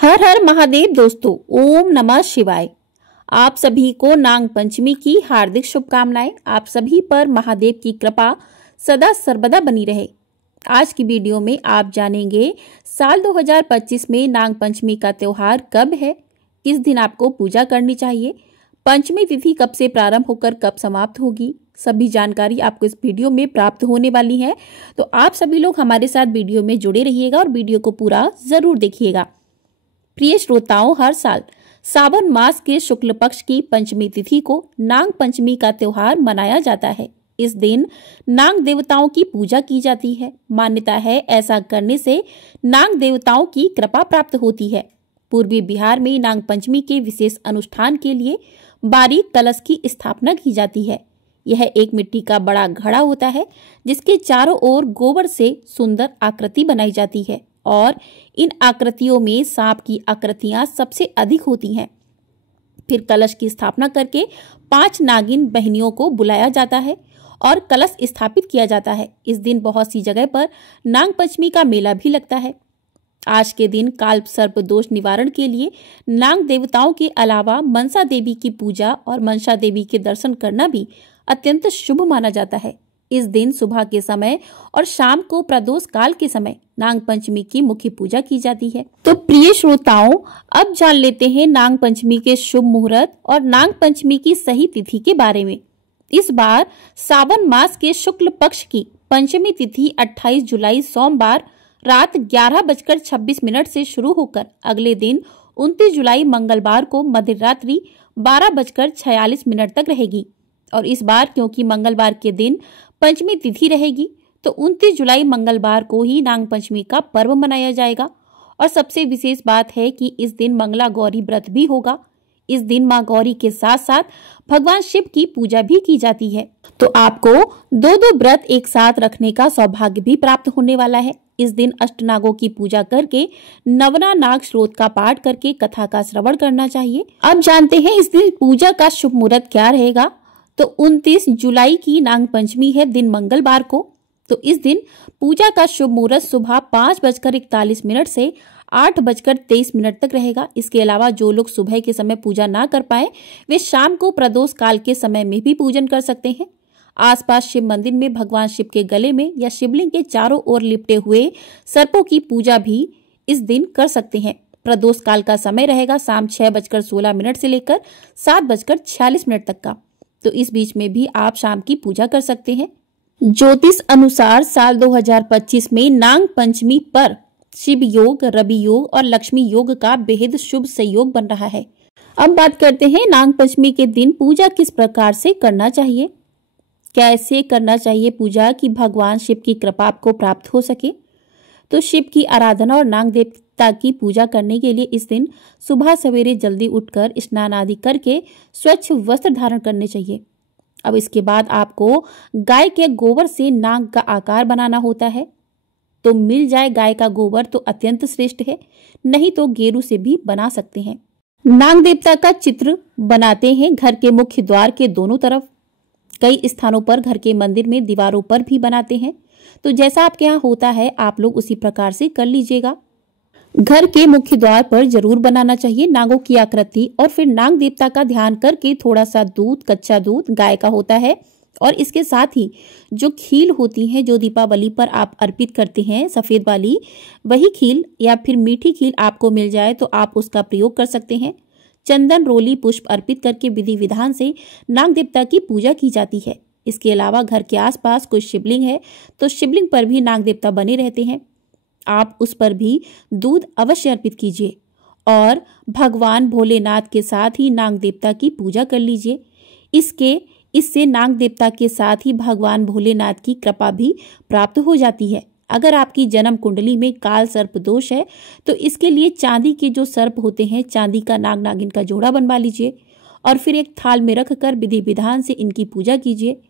हर हर महादेव दोस्तों, ओम नमः शिवाय। आप सभी को नाग पंचमी की हार्दिक शुभकामनाएं। आप सभी पर महादेव की कृपा सदा सर्वदा बनी रहे। आज की वीडियो में आप जानेंगे साल 2025 में नाग पंचमी का त्योहार कब है, किस दिन आपको पूजा करनी चाहिए, पंचमी तिथि कब से प्रारंभ होकर कब समाप्त होगी। सभी जानकारी आपको इस वीडियो में प्राप्त होने वाली है, तो आप सभी लोग हमारे साथ वीडियो में जुड़े रहिएगा और वीडियो को पूरा जरूर देखिएगा। प्रिय श्रोताओं, हर साल सावन मास के शुक्ल पक्ष की पंचमी तिथि को नाग पंचमी का त्योहार मनाया जाता है। इस दिन नाग देवताओं की पूजा की जाती है। मान्यता है ऐसा करने से नाग देवताओं की कृपा प्राप्त होती है। पूर्वी बिहार में नाग पंचमी के विशेष अनुष्ठान के लिए बारीक कलश की स्थापना की जाती है। यह एक मिट्टी का बड़ा घड़ा होता है जिसके चारों ओर गोबर से सुंदर आकृति बनाई जाती है और इन आकृतियों में सांप की आकृतियां सबसे अधिक होती हैं। फिर कलश की स्थापना करके 5 नागिन बहनियों को बुलाया जाता है और कलश स्थापित किया जाता है। इस दिन बहुत सी जगह पर नाग पंचमी का मेला भी लगता है। आज के दिन काल सर्प दोष निवारण के लिए नाग देवताओं के अलावा मनसा देवी की पूजा और मनसा देवी के दर्शन करना भी अत्यंत शुभ माना जाता है। इस दिन सुबह के समय और शाम को प्रदोष काल के समय नाग पंचमी की मुख्य पूजा की जाती है। तो प्रिय श्रोताओं, अब जान लेते हैं नाग पंचमी के शुभ मुहूर्त और नाग पंचमी की सही तिथि के बारे में। इस बार सावन मास के शुक्ल पक्ष की पंचमी तिथि 28 जुलाई सोमवार रात 11:26 से शुरू होकर अगले दिन 29 जुलाई मंगलवार को मध्य रात्रि 12:46 तक रहेगी। और इस बार क्योंकि मंगलवार के दिन पंचमी तिथि रहेगी, तो 29 जुलाई मंगलवार को ही नाग पंचमी का पर्व मनाया जाएगा। और सबसे विशेष बात है कि इस दिन मंगला गौरी व्रत भी होगा। इस दिन मां गौरी के साथ साथ भगवान शिव की पूजा भी की जाती है। तो आपको दो व्रत एक साथ रखने का सौभाग्य भी प्राप्त होने वाला है। इस दिन अष्टनागों की पूजा करके नवना नाग स्रोत का पाठ करके कथा का श्रवण करना चाहिए। अब जानते हैं इस दिन पूजा का शुभ मुहूर्त क्या रहेगा। तो 29 जुलाई की नाग पंचमी है, दिन मंगलवार को। तो इस दिन पूजा का शुभ मुहूर्त सुबह 5:41 से 8:23 तक रहेगा। इसके अलावा जो लोग सुबह के समय पूजा ना कर पाए, वे शाम को प्रदोष काल के समय में भी पूजन कर सकते हैं। आसपास शिव मंदिर में भगवान शिव के गले में या शिवलिंग के चारों ओर लिपटे हुए सर्पों की पूजा भी इस दिन कर सकते हैं। प्रदोष काल का समय रहेगा शाम 6:16 से लेकर 7:46 तक का। तो इस बीच में भी आप शाम की पूजा कर सकते हैं। ज्योतिष अनुसार साल 2025 में नाग पंचमी पर शिव योग, रवि योग और लक्ष्मी योग का बेहद शुभ संयोग बन रहा है। अब बात करते हैं नाग पंचमी के दिन पूजा किस प्रकार से करना चाहिए, कैसे करना चाहिए पूजा कि भगवान शिव की कृपा आपको प्राप्त हो सके। तो शिव की आराधना और नाग देवता की पूजा करने के लिए इस दिन सुबह सवेरे जल्दी उठकर स्नान आदि करके स्वच्छ वस्त्र धारण करने चाहिए। अब इसके बाद आपको गाय के गोबर से नाग का आकार बनाना होता है। तो मिल जाए गाय का गोबर तो अत्यंत श्रेष्ठ है, नहीं तो गेरू से भी बना सकते हैं। नाग देवता का चित्र बनाते हैं घर के मुख्य द्वार के दोनों तरफ। कई स्थानों पर घर के मंदिर में दीवारों पर भी बनाते हैं। तो जैसा आपके यहाँ होता है आप लोग उसी प्रकार से कर लीजिएगा। घर के मुख्य द्वार पर जरूर बनाना चाहिए नागों की आकृति। और फिर नाग देवता का ध्यान करके थोड़ा सा दूध, कच्चा दूध गाय का होता है, और इसके साथ ही जो खील होती है जो दीपावली पर आप अर्पित करते हैं सफेद वाली, वही खील या फिर मीठी खील आपको मिल जाए तो आप उसका प्रयोग कर सकते हैं। चंदन, रोली, पुष्प अर्पित करके विधि विधान से नाग देवता की पूजा की जाती है। इसके अलावा घर के आसपास कोई शिवलिंग है तो शिवलिंग पर भी नाग देवता बने रहते हैं, आप उस पर भी दूध अवश्य अर्पित कीजिए। और भगवान भोलेनाथ के साथ ही नाग देवता की पूजा कर लीजिए। इससे नाग देवता के साथ ही भगवान भोलेनाथ की कृपा भी प्राप्त हो जाती है। अगर आपकी जन्म कुंडली में काल सर्प दोष है तो इसके लिए चांदी के जो सर्प होते हैं, चांदी का नाग नागिन का जोड़ा बनवा लीजिए और फिर एक थाल में रखकर विधि विधान से इनकी पूजा कीजिए।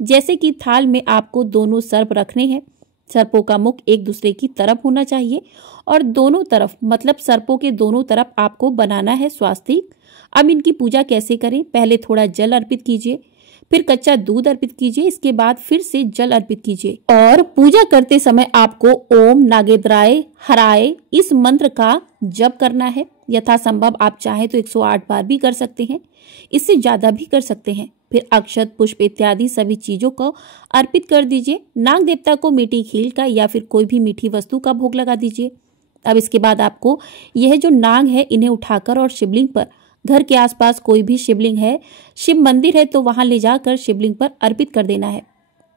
जैसे कि थाल में आपको दोनों सर्प रखने हैं। सर्पों का मुख एक दूसरे की तरफ होना चाहिए और दोनों तरफ मतलब सर्पों के दोनों तरफ आपको बनाना है स्वास्तिक। अब इनकी पूजा कैसे करें, पहले थोड़ा जल अर्पित कीजिए, फिर कच्चा दूध अर्पित कीजिए। इसके बाद फिर से जल अर्पित कीजिए और पूजा करते समय आपको ओम नागेंद्राय हराय इस मंत्र का जप करना है। यथासंभव आप चाहे तो 108 बार भी कर सकते हैं, इससे ज्यादा भी कर सकते हैं। फिर अक्षत, पुष्प इत्यादि सभी चीजों को अर्पित कर दीजिए। नाग देवता को मीठी खील का या फिर कोई भी मीठी वस्तु का भोग लगा दीजिए। अब इसके बाद आपको यह जो नाग है इन्हें उठाकर और शिवलिंग पर, घर के आसपास कोई भी शिवलिंग है, शिव मंदिर है तो वहां ले जाकर शिवलिंग पर अर्पित कर देना है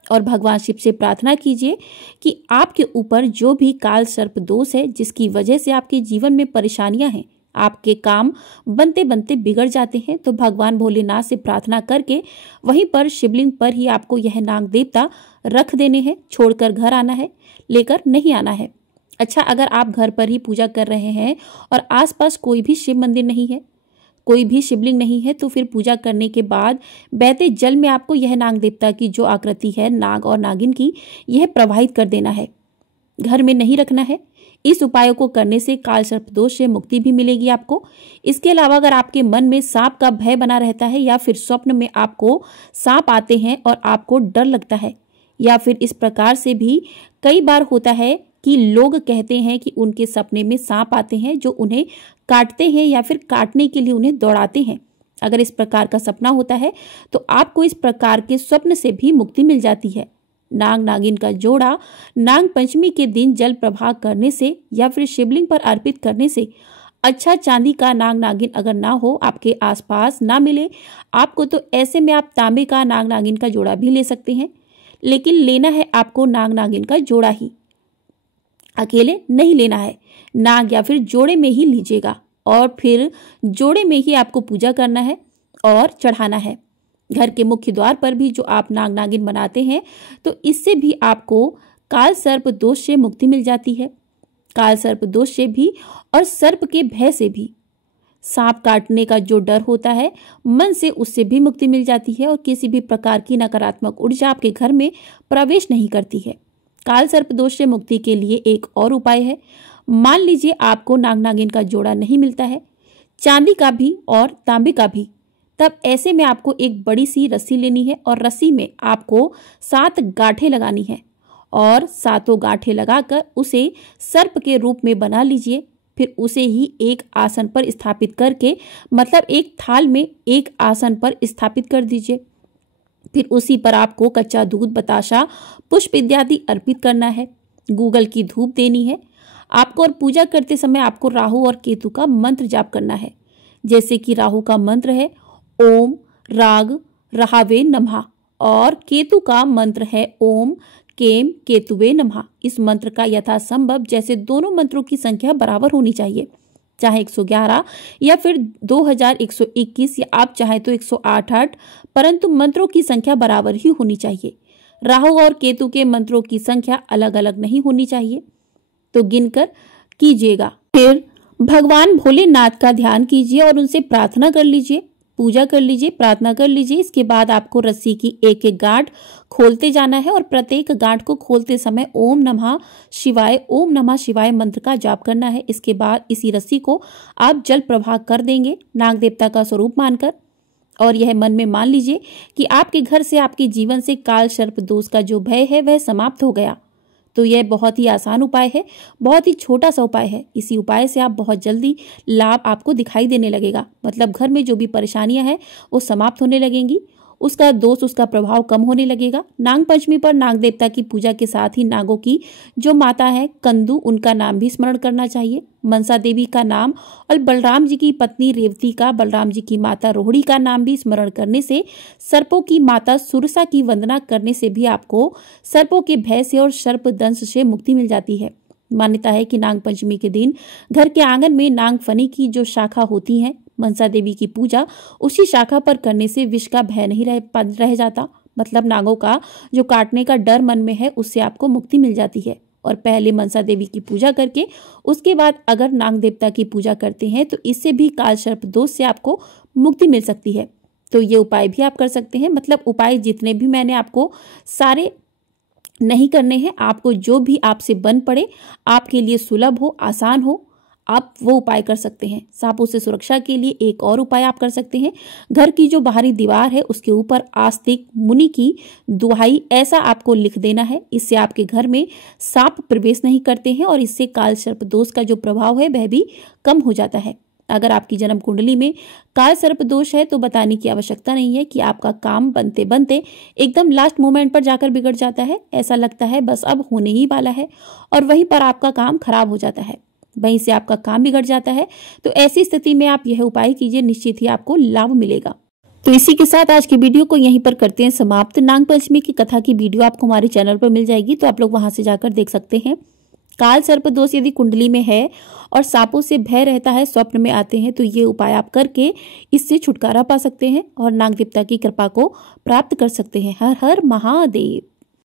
और भगवान शिव से प्रार्थना कीजिए कि आपके ऊपर जो भी काल सर्प दोष है, जिसकी वजह से आपके जीवन में परेशानियां हैं, आपके काम बनते बनते बिगड़ जाते हैं, तो भगवान भोलेनाथ से प्रार्थना करके वहीं पर शिवलिंग पर ही आपको यह नाग देवता रख देने हैं। छोड़कर घर आना है, लेकर नहीं आना है। अच्छा, अगर आप घर पर ही पूजा कर रहे हैं और आसपास कोई भी शिव मंदिर नहीं है, कोई भी शिवलिंग नहीं है, तो फिर पूजा करने के बाद बहते जल में आपको यह नाग देवता की जो आकृति है नाग और नागिन की, यह प्रवाहित कर देना है, घर में नहीं रखना है। इस उपायों को करने से काल सर्प दोष से मुक्ति भी मिलेगी आपको। इसके अलावा अगर आपके मन में सांप का भय बना रहता है या फिर स्वप्न में आपको सांप आते हैं और आपको डर लगता है, या फिर इस प्रकार से भी कई बार होता है कि लोग कहते हैं कि उनके सपने में सांप आते हैं जो उन्हें काटते हैं या फिर काटने के लिए उन्हें दौड़ाते हैं। अगर इस प्रकार का सपना होता है तो आपको इस प्रकार के स्वप्न से भी मुक्ति मिल जाती है। नाग नागिन का जोड़ा नाग पंचमी के दिन जल प्रवाह करने से या फिर शिवलिंग पर अर्पित करने से, अच्छा चांदी का नाग नागिन अगर ना हो, आपके आसपास ना मिले आपको, तो ऐसे में आप तांबे का नाग नागिन का जोड़ा भी ले सकते हैं, लेकिन लेना है आपको नाग नागिन का जोड़ा ही, अकेले नहीं लेना है। नाग या फिर जोड़े में ही लीजिएगा और फिर जोड़े में ही आपको पूजा करना है और चढ़ाना है। घर के मुख्य द्वार पर भी जो आप नाग नागिन बनाते हैं, तो इससे भी आपको काल सर्प दोष से मुक्ति मिल जाती है। काल सर्प दोष से भी और सर्प के भय से भी, सांप काटने का जो डर होता है मन से, उससे भी मुक्ति मिल जाती है और किसी भी प्रकार की नकारात्मक ऊर्जा आपके घर में प्रवेश नहीं करती है। काल सर्प दोष से मुक्ति के लिए एक और उपाय है। मान लीजिए आपको नाग नागिन का जोड़ा नहीं मिलता है, चांदी का भी और तांबे का भी, तब ऐसे में आपको एक बड़ी सी रस्सी लेनी है और रस्सी में आपको 7 गांठें लगानी है और 7 गांठें लगाकर उसे सर्प के रूप में बना लीजिए। फिर उसे ही एक आसन पर स्थापित करके, मतलब एक थाल में एक आसन पर स्थापित कर दीजिए। फिर उसी पर आपको कच्चा दूध, बताशा, पुष्प इत्यादि अर्पित करना है। गूगल की धूप देनी है आपको और पूजा करते समय आपको राहु और केतु का मंत्र जाप करना है। जैसे कि राहु का मंत्र है ओम राग रहावे नमः और केतु का मंत्र है ओम केम केतुवे नमः। इस मंत्र का यथासंभव जैसे दोनों मंत्रों की संख्या बराबर होनी चाहिए, चाहे 111 या फिर 2121 या आप चाहे तो 108, परंतु मंत्रों की संख्या बराबर ही होनी चाहिए। राहु और केतु के मंत्रों की संख्या अलग अलग नहीं होनी चाहिए, तो गिनकर कीजिएगा। फिर भगवान भोलेनाथ का ध्यान कीजिए और उनसे प्रार्थना कर लीजिए, पूजा कर लीजिए, प्रार्थना कर लीजिए। इसके बाद आपको रस्सी की एक एक गांठ खोलते जाना है और प्रत्येक गांठ को खोलते समय ओम नमः शिवाय मंत्र का जाप करना है। इसके बाद इसी रस्सी को आप जल प्रवाह कर देंगे नाग देवता का स्वरूप मानकर, और यह मन में मान लीजिए कि आपके घर से, आपके जीवन से काल सर्प दोष का जो भय है वह समाप्त हो गया। तो यह बहुत ही आसान उपाय है, बहुत ही छोटा सा उपाय है। इसी उपाय से आप बहुत जल्दी लाभ आपको दिखाई देने लगेगा, मतलब घर में जो भी परेशानियां हैं वो समाप्त होने लगेंगी, उसका दोष, उसका प्रभाव कम होने लगेगा। नाग पंचमी पर नाग देवता की पूजा के साथ ही नागों की जो माता है कंदू, उनका नाम भी स्मरण करना चाहिए। मनसा देवी का नाम और बलराम जी की पत्नी रेवती का, बलराम जी की माता रोहिणी का नाम भी स्मरण करने से, सर्पों की माता सुरसा की वंदना करने से भी आपको सर्पों के भय से और सर्प दंश से मुक्ति मिल जाती है। मान्यता है कि नाग पंचमी के दिन घर के आंगन में नागफनी की जो शाखा होती है, मनसा देवी की पूजा उसी शाखा पर करने से विष का भय नहीं रह जाता, मतलब नागों का जो काटने का डर मन में है उससे आपको मुक्ति मिल जाती है। और पहले मनसा देवी की पूजा करके उसके बाद अगर नाग देवता की पूजा करते हैं तो इससे भी काल सर्प दोष से आपको मुक्ति मिल सकती है। तो ये उपाय भी आप कर सकते हैं। मतलब उपाय जितने भी मैंने आपको सारे नहीं करने हैं, आपको जो भी आपसे बन पड़े, आपके लिए सुलभ हो, आसान हो, आप वो उपाय कर सकते हैं। सांपों से सुरक्षा के लिए एक और उपाय आप कर सकते हैं। घर की जो बाहरी दीवार है उसके ऊपर आस्तिक मुनि की दुहाई ऐसा आपको लिख देना है। इससे आपके घर में सांप प्रवेश नहीं करते हैं और इससे काल सर्प दोष का जो प्रभाव है वह भी कम हो जाता है। अगर आपकी जन्म कुंडली में काल सर्प दोष है तो बताने की आवश्यकता नहीं है कि आपका काम बनते बनते एकदम लास्ट मोमेंट पर जाकर बिगड़ जाता है। ऐसा लगता है बस अब होने ही वाला है और वहीं पर आपका काम खराब हो जाता है, वहीं से आपका काम बिगड़ जाता है। तो ऐसी स्थिति में आप यह उपाय कीजिए, निश्चित ही आपको लाभ मिलेगा। तो इसी के साथ आज की वीडियो को यहीं पर करते हैं समाप्त। नाग पंचमी की कथा की वीडियो आपको हमारे चैनल पर मिल जाएगी, तो आप लोग वहां से जाकर देख सकते हैं। काल सर्प दोष यदि कुंडली में है और सांपों से भय रहता है, स्वप्न में आते हैं, तो ये उपाय आप करके इससे छुटकारा पा सकते हैं और नाग देवता की कृपा को प्राप्त कर सकते हैं। हर हर महादेव।